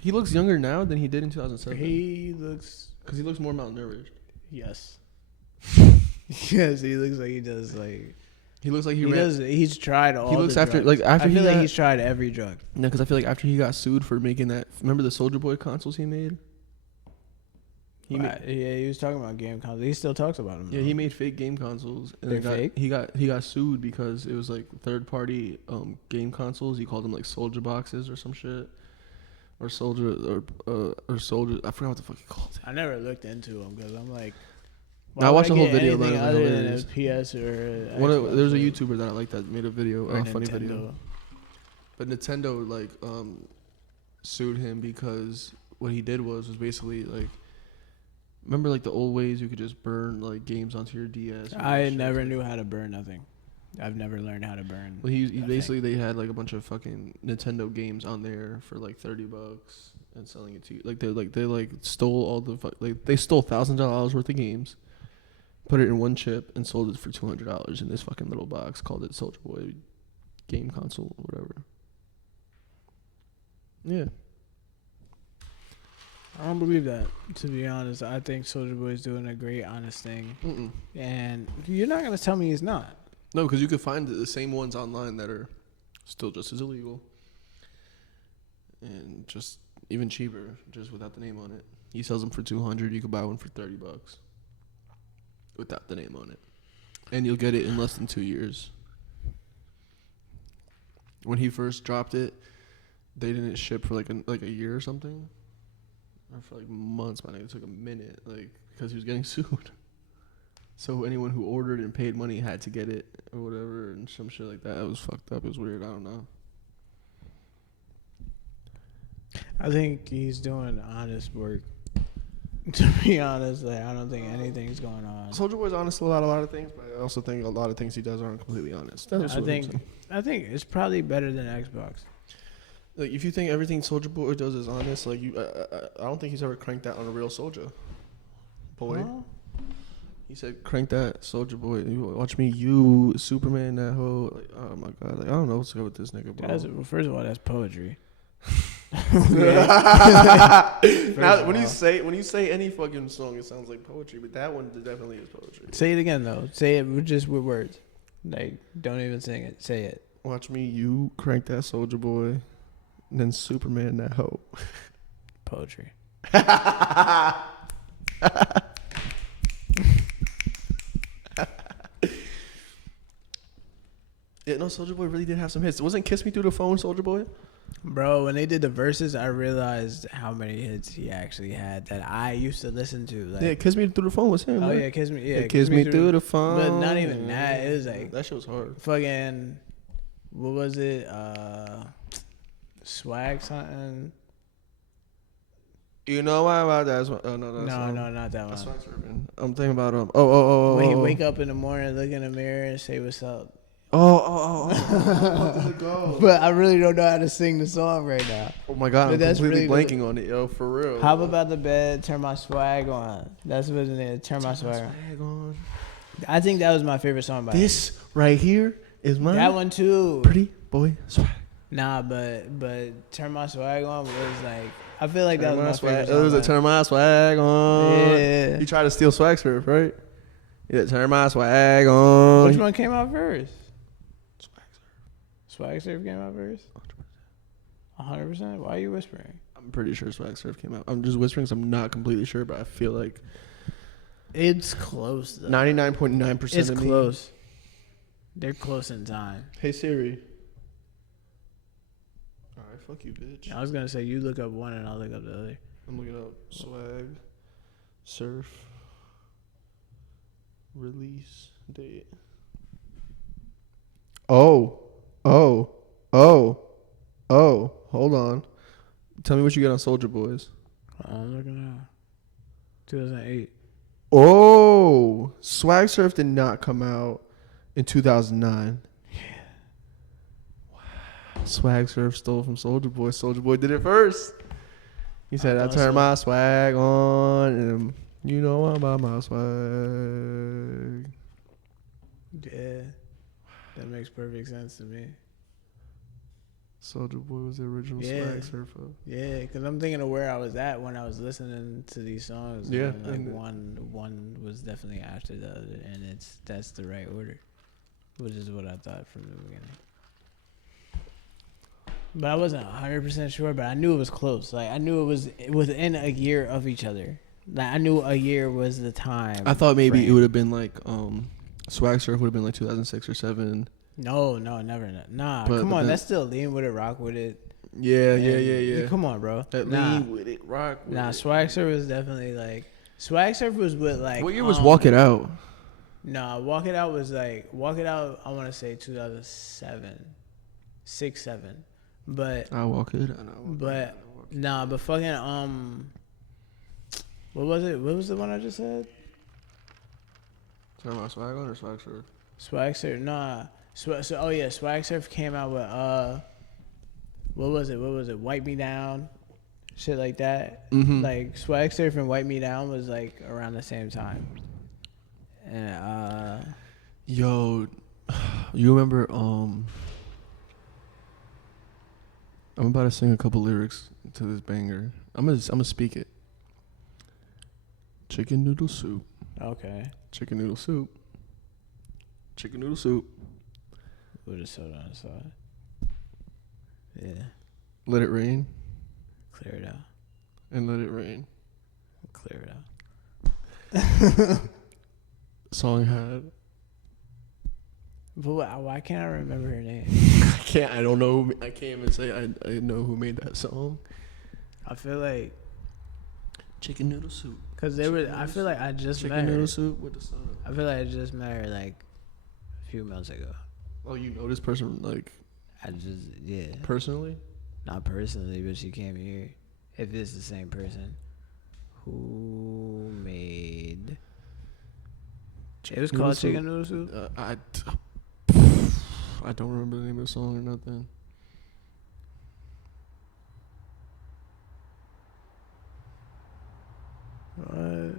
He looks younger now than he did in 2007. He looks. Because he looks more malnourished. Yes. Yes, he looks like he does. Like He looks like he does. He's tried all. He looks the after drugs. after I he feel like got, he's tried every drug. No, because I feel like after he got sued for making that. Remember the Soulja Boy consoles he made? Yeah, he was talking about game consoles. He still talks about them. Yeah, he made fake game consoles. And They're then fake? He got sued because it was like third party game consoles. He called them like Soldier boxes or some shit, or Soldier or Soldier. I forgot what the fuck he called it. I never looked into them because I'm like. I watched the whole video about it. Other It was than hilarious. a PS or There's a Xbox YouTuber that I like that made a video, or a funny Nintendo. video. But Nintendo like sued him because what he did was basically like, remember like the old ways you could just burn like games onto your DS. or I shit? never knew how to burn nothing. I've never learned how to burn. Well, he nothing. basically they had like a bunch of fucking Nintendo games on there for like $30 and selling it to you. They stole all the they stole thousands of dollars worth of games, put it in one chip and sold it for $200 in this fucking little box, called it Soulja Boy game console or whatever. Yeah. I don't believe that, to be honest. I think Soulja Boy is doing a great, honest thing. Mm-mm. And you're not going to tell me he's not. No, because you could find the same ones online that are still just as illegal and just even cheaper, just without the name on it. He sells them for $200. You could buy one for $30 without the name on it, and you'll get it in less than 2 years. When he first dropped it, they didn't ship for like a year or something, or for like months. But it took a minute, like because he was getting sued. So anyone who ordered and paid money had to get it or whatever, and some shit like that. It was fucked up. It was weird. I don't know. I think he's doing honest work. To be honest, like, I don't think anything's going on. Soulja Boy's honest about a lot of things, but I also think a lot of things he does aren't completely honest. That's I what I'm saying. think it's probably better than Xbox. Like, if you think everything Soulja Boy does is honest, like I don't think he's ever cranked that on a real Soulja Boy. Huh? He said, "Crank that, Soulja Boy. You watch me, you Superman, that hoe." Like, oh my god, like I don't know what's good with this nigga, bro. Well, first of all, that's poetry. Now, when you say any fucking song, it sounds like poetry, but that one definitely is poetry. Say it again though. Say it just with words. Like, don't even sing it. Say it. Watch me, you crank that Soulja Boy, and then Superman, that hoe. Poetry. Yeah, no, Soulja Boy really did have some hits. Wasn't "Kiss Me Through the Phone" Soulja Boy? Bro, when they did the verses, I realized how many hits he actually had that I used to listen to. Like, Yeah, "Kiss Me Through the Phone" was him. oh right? yeah, kiss me, Kiss me through the phone. But not even that. It was like that shit was hard. fucking what was it? Swag something. You know why about that? Oh no, that's No, not that that's one. Swag Surfing. I'm thinking about Oh. When he wake up in the morning, look in the mirror, and say what's up. Oh. How does it go? But I really don't know how to sing the song right now. Oh my god, But I'm that's completely really blanking on it, yo, for real. Hop about the bed, turn my swag on. That's what it is. Turn my swag on. I think that was my favorite song by him. This right here is mine. That one too. Pretty boy swag. Nah, but turn my swag on was like, I feel like that was my favorite It song. was a by him. turn my swag on. Yeah. He tried to steal Swag Surf, right? Yeah, turn my swag on. Which one came out first? Swag Surf came out first? 100%? Why are you whispering? I'm pretty sure Swag Surf came out. I'm just whispering, so I'm not completely sure, but I feel like It's close, though. 99.9% It's of me. close. They're close in time. Hey Siri. All right, fuck you, bitch. I was going to say, you look up one and I'll look up the other. I'm looking up Swag Surf release date. Oh. Hold on. Tell me what you get on Soldier Boys. I'm looking at 2008. Oh, Swag Surf did not come out in 2009. Yeah. Wow. Swag Surf stole from Soldier Boy. Soldier Boy did it first. He said, I turn my swag on, and you know I'm about my swag. Yeah. That makes perfect sense to me. Soldier Boy was the original Yeah. Swag Surfer. Yeah, because I'm thinking of where I was at when I was listening to these songs. Yeah, And like and one was definitely after the other, and that's the right order, which is what I thought from the beginning. But I wasn't 100% sure, but I knew it was close. Like I knew it was within a year of each other. Like I knew a year was the time. I thought maybe frame. it would have been like Swag Surf would have been like 2006 or 7. No, never. Nah, But come on, then- that's still lean with it, rock with it. Yeah. Come on, bro. That Nah, lean with it, rock with it. Swag Surf was definitely like Swag Surf was with like. What year was Walk It Out? Nah, Walk It Out was like Walk It Out. I want to say 2007, 6, 7, but I walk it. but nah, but fucking what was it? What was the one I just said? Turn my swag on or Swag Surf? Swag Surf. Nah. Swag Surf came out with what was it? Wipe Me Down, shit like that. Mm-hmm. Like Swag Surf and Wipe Me Down was like around the same time. And Yo, you remember? I'm about to sing a couple lyrics to this banger. I'm gonna speak it. Chicken noodle soup. okay, Chicken noodle soup. Chicken noodle soup. with a soda on the side. Yeah, Let it rain clear it out. and let it rain. Clear it out. Song had. But why can't I remember her name? I don't know. I can't even say I know who made that song. I feel like Chicken noodle soup. because they were. I feel like I just met Chicken her. noodle soup with the soda. I feel like I just met her like a few months ago. Oh, you know this person like Yeah. personally? Not personally, but she came here. If it's the same person who made. It was called Chicken Noodle Soup? I don't remember the name of the song or nothing. What?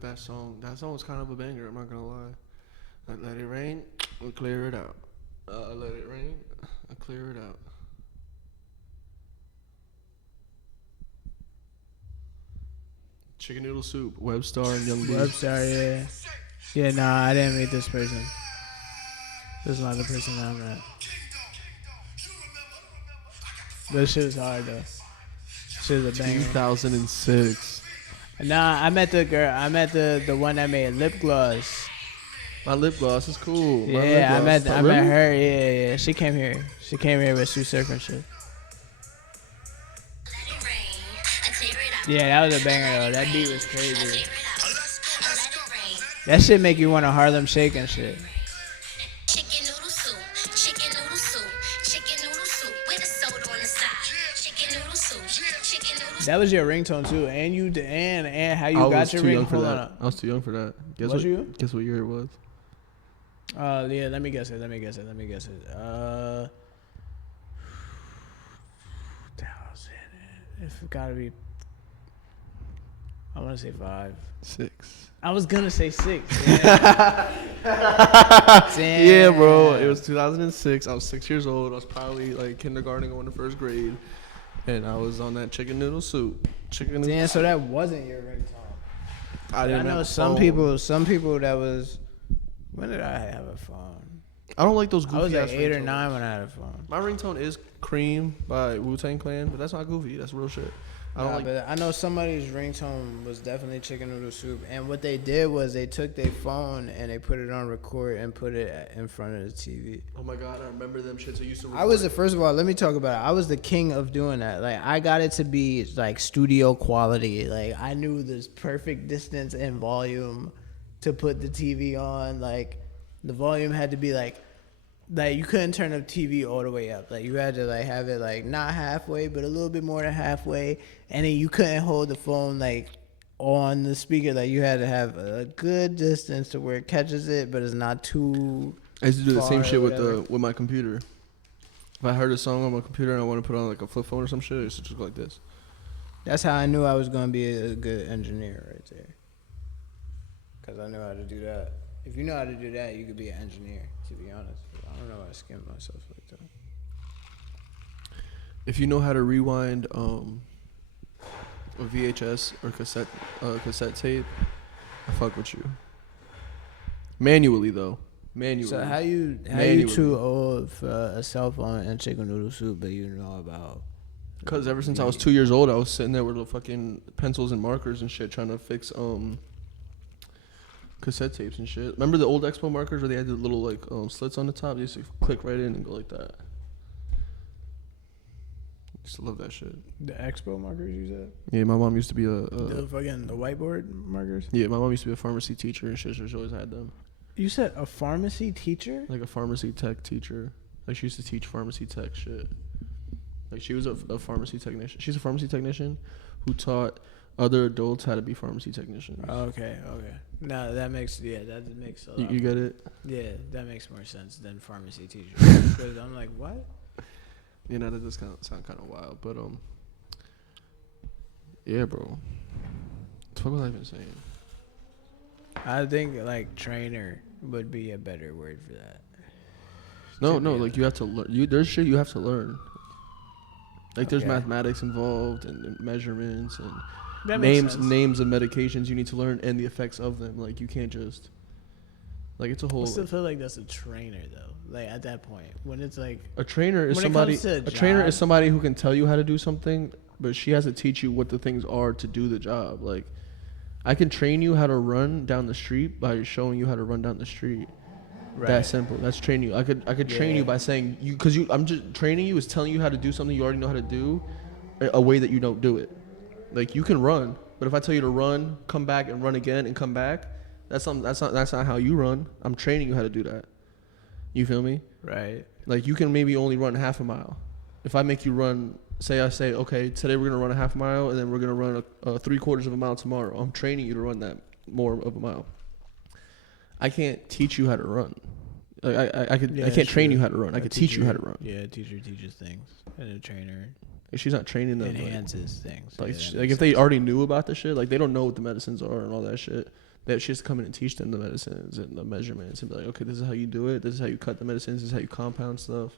That song was kind of a banger. I'm not gonna lie. Let it rain, we'll clear it out. Let it rain, I'll clear it out. Chicken noodle soup, Webstar and Young B. Webstar, yeah. Yeah, nah, I didn't meet this person. This is not the person that I met. This shit was hard though. Shit was a banger. 2006. Nah, I met the girl. I met the one that made lip gloss. My lip gloss is cool. My lip Yeah, I gloss. met Really? her. Yeah. She came here. She came here with Sue Surf shit. Yeah, that was a banger though. That beat was crazy. That shit make you want to Harlem Shake and shit. Chicken noodle soup, chicken noodle soup, chicken noodle soup with a soda on the side. Chicken noodle soup, chicken noodle soup. That was your ringtone too, and you and how you I got was your too ring. young for Hold that. on. I was too young for that. Guess Was what? you? Guess what year it was? Yeah, let me guess it. 1000. It's gotta be. I want to say 5. 6. I was gonna say 6. Damn. Yeah, bro. It was 2006. I was 6 years old. I was probably like kindergarten going to first grade, and I was on that chicken noodle soup. Damn, so that wasn't your ringtone. I didn't know have a some phone. people that was. When did I have a phone? I don't like those goofy I was like ass 8 or ringtones. 9 when I had a phone. My ringtone is Cream by Wu-Tang Clan, but that's not goofy. That's real shit. I don't like. But I know somebody's ringtone was definitely chicken noodle soup, and what they did was they took their phone and they put it on record and put it in front of the TV. Oh my god, I remember them shits. I used to. I was first of all, let me talk about it. I was the king of doing that. Like I got it to be like studio quality. Like I knew this perfect distance and volume to put the TV on. Like the volume had to be like you couldn't turn the TV all the way up. Like you had to like have it like not halfway, but a little bit more than halfway. And then you couldn't hold the phone like on the speaker. Like you had to have a good distance to where it catches it, but it's not too. I used to do the same far shit or with whatever. with my computer. If I heard a song on my computer and I want to put on like a flip phone or some shit, I used to just go like this. That's how I knew I was gonna be a good engineer right there. Cause I knew how to do that. If you know how to do that, you could be an engineer. To be honest, I don't know how to skim myself like that. If you know how to rewind a VHS or cassette tape, I fuck with you. Manually though, manually. So how you Manually. too old for a cell phone and chicken noodle soup, but you know about? Because ever since I was 2 years old, I was sitting there with little fucking pencils and markers and shit trying to fix cassette tapes and shit. Remember the old Expo markers where they had the little like slits on the top? You used to click right in and go like that. Used to love that shit. The expo markers you said? Yeah, my mom used to be The fucking the whiteboard markers? yeah, my mom used to be a pharmacy teacher and shit. So she always had them. You said a pharmacy teacher? Like a pharmacy tech teacher. Like she used to teach pharmacy tech shit. Like she was a pharmacy technician. She's a pharmacy technician who taught other adults how to be pharmacy technicians. Okay. No, that makes a lot. You get it? Yeah, that makes more sense than pharmacy teacher. Because I'm like, what? You know, that does sound kind of wild, but yeah, bro. What was I even saying? I think like trainer would be a better word for that. No, To be like you have to learn. There's shit you have to learn. Like there's Okay. mathematics involved and measurements and That makes sense. names of medications you need to learn and the effects of them. Like you can't just like it's a I whole. still feel like that's a trainer though. Like at that point, when it's like A trainer is when it somebody. comes to A trainer job- is somebody who can tell you how to do something, but she has to teach you what the things are to do the job. Like, I can train you how to run down the street by showing you how to run down the street. right. That simple. That's train you. I could train Yeah. you by saying you because I'm just training you is telling you how to do something you already know how to do, a way that you don't do it. Like you can run, but if I tell you to run, come back and run again and come back, that's not how you run. I'm training you how to do that. You feel me? Right. Like you can maybe only run half a mile. If I make you run, I say, okay, today we're gonna run a half mile, and then we're gonna run a 3/4 of a mile tomorrow. I'm training you to run that more of a mile. I can't teach you how to run. Like I can't train you how to run. I could teach you how to run. Yeah, a teacher teaches things, and a trainer Like, she's not training them. enhances things. Like, Yeah, that like makes if they sense. already knew about the shit, like they don't know what the medicines are and all that shit. That she has to come in and teach them the medicines and the measurements and be like, okay, this is how you do it. This is how you cut the medicines. This is how you compound stuff.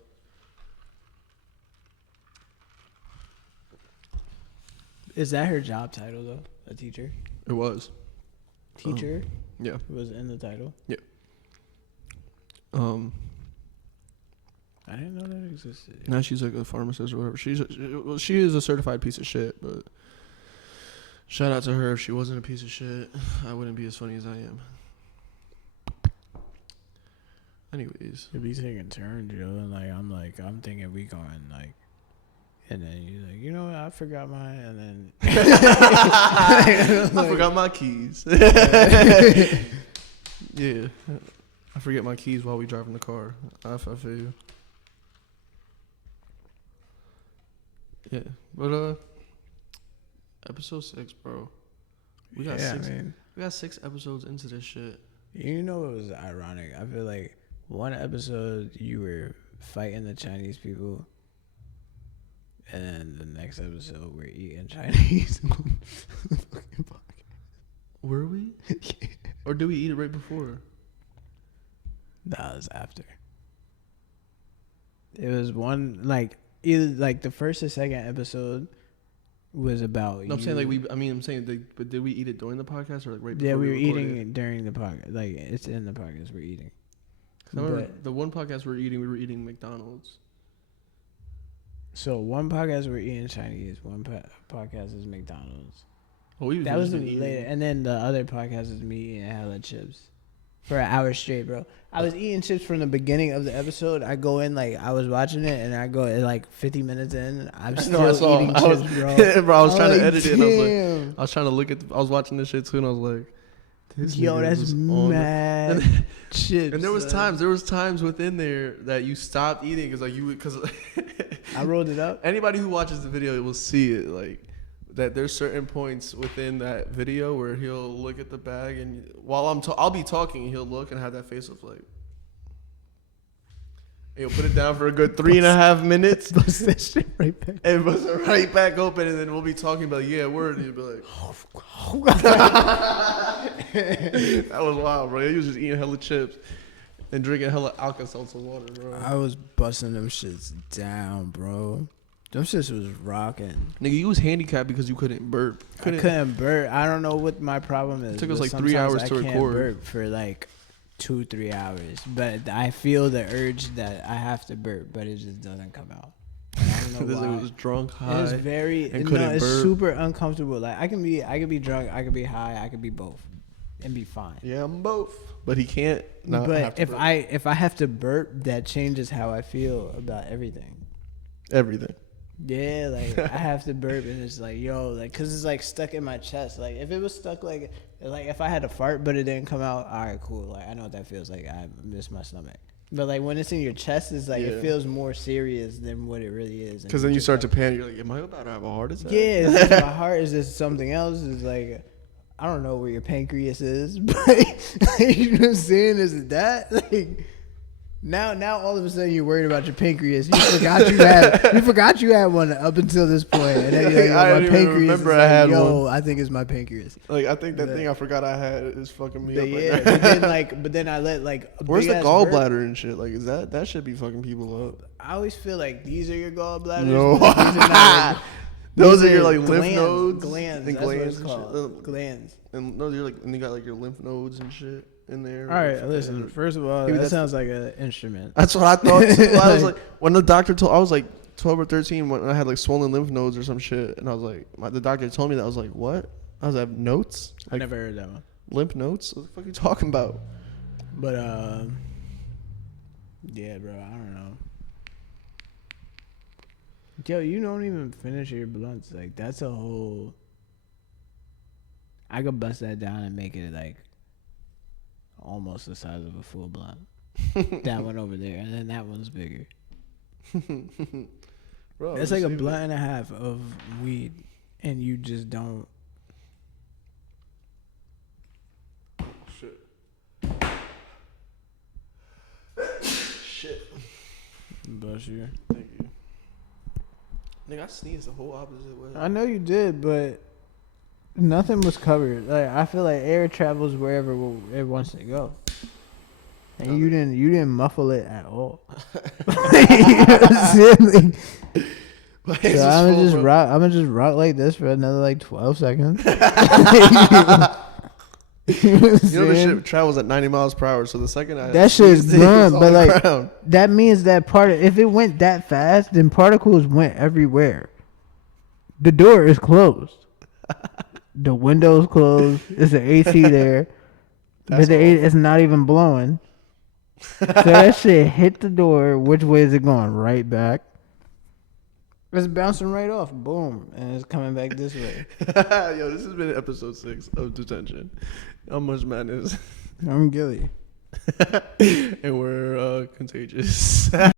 Is that her job title though? A teacher? It was. Teacher Yeah. was in the title. I didn't know that existed. Now she's like a pharmacist or whatever. She is a certified piece of shit, but shout out to her. If she wasn't a piece of shit, I wouldn't be as funny as I am. Anyways, If we taking turns, yo, and I'm thinking we going like, and then you like, you know what? I forgot mine, and then I forgot my keys. Yeah. I forget my keys while we drive in the car. I feel you. Yeah. But episode 6, bro. We got we got 6 episodes into this shit. You know what was ironic? I feel like one episode you were fighting the Chinese people, and then the next episode we're eating Chinese. Were we? Yeah. Or did we eat it right before? That was after. It was one like either like the first or second episode was about. No, I'm saying like I'm saying, but did we eat it during the podcast or like right before? Yeah, we were recorded? eating it during the podcast. Like it's in the podcast we're eating. I remember the one podcast we were eating McDonald's. So one podcast we're eating Chinese. One podcast is McDonald's. Oh, That was later, and then the other podcast is me eating hella chips for an hour straight, bro. I was eating chips from the beginning of the episode. I go in like I was watching it, and I go at like 50 minutes in. I'm still eating chips, bro. Bro, I was trying to edit it, and damn. I was trying to look at. I was watching this shit too, and I was like, Yo, that's mad chips. And there was times within there that you stopped eating because I rolled it up. Anybody who watches the video will see it like that. There's certain points within that video where he'll look at the bag, and while I'll be talking, and he'll look and have that face of like, he'll put it down for a good 3.5 minutes, Bust that shit right back. and bust it right back open, and then we'll be talking about word, and he'll be like, that was wild, bro. He was just eating hella chips and drinking hella Alka-Seltzer water, bro. I was busting them shits down, bro. Them shits was rocking. Nigga, you was handicapped because you couldn't burp. I couldn't burp. I don't know what my problem is. It took us but like 3 hours to I can't record. burp for like 2-3 hours, but I feel the urge that I have to burp, but it just doesn't come out. I don't know This why. nigga was drunk, high, It's very and couldn't it's burp. super uncomfortable. Like I can be drunk, I can be high, I can be both, and be fine. Yeah, I'm both. But he can't. But if I have to burp, that changes how I feel about everything. Everything. Yeah, like I have to burp, and it's like, yo, like, cause it's like stuck in my chest. Like if it was stuck, like if I had to fart but it didn't come out, all right, cool. Like I know what that feels like. I miss my stomach. But like when it's in your chest, it's like it feels more serious than what it really is. Because then you start to panic. You're like, am I about to have a heart attack? Yeah, it's like my heart is just something else. It's like I don't know where your pancreas is, but you know what I'm saying? Is it that like? Now all of a sudden you're worried about your pancreas. You forgot you had one up until this point, and then you're like, I my didn't even pancreas. remember is I like, had yo, one. I think it's my pancreas. Like I think that thing I forgot I had is fucking me up. Yeah, Right now. but then I let like a Where's the big-ass gallbladder burp. and shit? Like, is that should be fucking people up? I always feel like these are your gallbladders. No. but these are not. Those These are your like lymph nodes, Glands. and That's what glands it's and called. shit. Glands. And no, you're like, and you got like your lymph nodes and shit in there. All right, listen. First of all, Maybe that that's- sounds like an instrument. That's what I thought too. I was like, when the doctor told, I was like 12 or 13 when I had like swollen lymph nodes or some shit, and I was like, the doctor told me that. I was like, what? I was like, notes? I Like never heard that one. lymph nodes? What the fuck are you talking about? But yeah, bro, I don't know. Yo, you don't even finish your blunts. Like that's a whole. I could bust that down and make it like almost the size of a full blunt. That one over there, and then that one's bigger. Bro, That's like a blunt and a half of weed, and you just don't. Shit. Bless you. Thank you. Nigga, I sneezed the whole opposite way. I know you did, but nothing was covered. Like I feel like air travels wherever it wants to go, and you didn't muffle it at all. You know what I'm saying? Like, so I'm gonna just rock like this for another like 12 seconds. You know what I'm You know the saying? shit travels at 90 miles per hour, so the second I That shit is sneezed, it was done, on but the like ground. that means that if it went that fast, then particles went everywhere. The door is closed. The window's closed. There's an AC there, but it's not even blowing. So that shit hit the door. Which way is it going? Right back. It's bouncing right off. Boom, and it's coming back this way. Yo, this has been episode 6 of Duhtention. How much madness. I'm Gilly. And we're contagious.